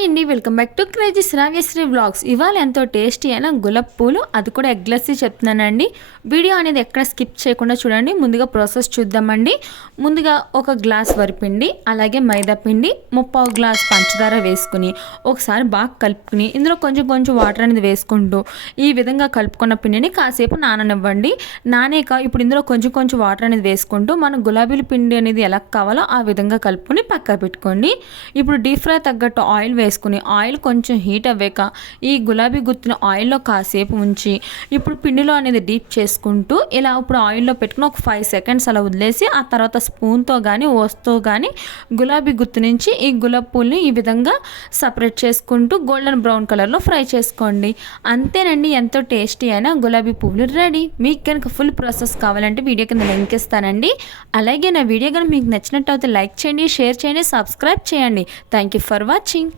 Hi అండి welcome back to crazy Sravyasri vlogs ఇవాళ ఎంతో టేస్టీ అయిన గులాబ్ పూలు అది కూడా ఎగ్లెస్సీ చెప్తున్నానండి. వీడియో అనేది ఎక్కడ స్కిప్ చేయకుండా చూడండి ముందుగా ప్రాసెస్ చూద్దామండి. ముందుగా ఒక గ్లాస్ వరిపిండి అలాగే మైదా పిండి ముప్పావు గ్లాస్ పంచదార వేసుకుని ఒకసారి బాగా కలుపుకుని ఇందులో కొంచెం కొంచెం వాటర్ అనేది వేసుకుంటూ ఈ విధంగా కలుపుకున్న పిండిని కాసేపు నాననివ్వండి. నానేక ఇప్పుడు ఇందులో కొంచెం కొంచెం వాటర్ అనేది వేసుకుంటూ మన గులాబీల పిండి అనేది ఎలా కావాలో ఆ విధంగా కలుపుకొని పక్క పెట్టుకోండి. ఇప్పుడు డీప్ ఫ్రై తగ్గట్టు ఆయిల్ వేసుకుని ఆయిల్ కొంచెం హీట్ అవ్వాక ఈ గులాబీ గుత్తిన ఆయిల్లో కాసేపు ఉంచి ఇప్పుడు పిండిలో అనేది డీప్ చేసుకుంటూ ఇలా ఇప్పుడు ఆయిల్లో పెట్టుకుని ఒక ఫైవ్ సెకండ్స్ అలా వదిలేసి ఆ తర్వాత స్పూన్తో కానీ ఓస్తో కానీ గులాబీ గుత్తు నుంచి ఈ గులాబీ పూల్ని ఈ విధంగా సపరేట్ చేసుకుంటూ గోల్డెన్ బ్రౌన్ కలర్లో ఫ్రై చేసుకోండి. అంతేనండి ఎంతో టేస్టీ అయిన గులాబీ పువ్వులు రెడీ. మీకు కనుక ఫుల్ ప్రాసెస్ కావాలంటే వీడియో కింద లింక్ ఇస్తానండి. అలాగే నా వీడియో కనుక మీకు నచ్చినట్టు అయితే లైక్ చేయండి షేర్ చేయండి సబ్స్క్రైబ్ చేయండి. Thank you for watching.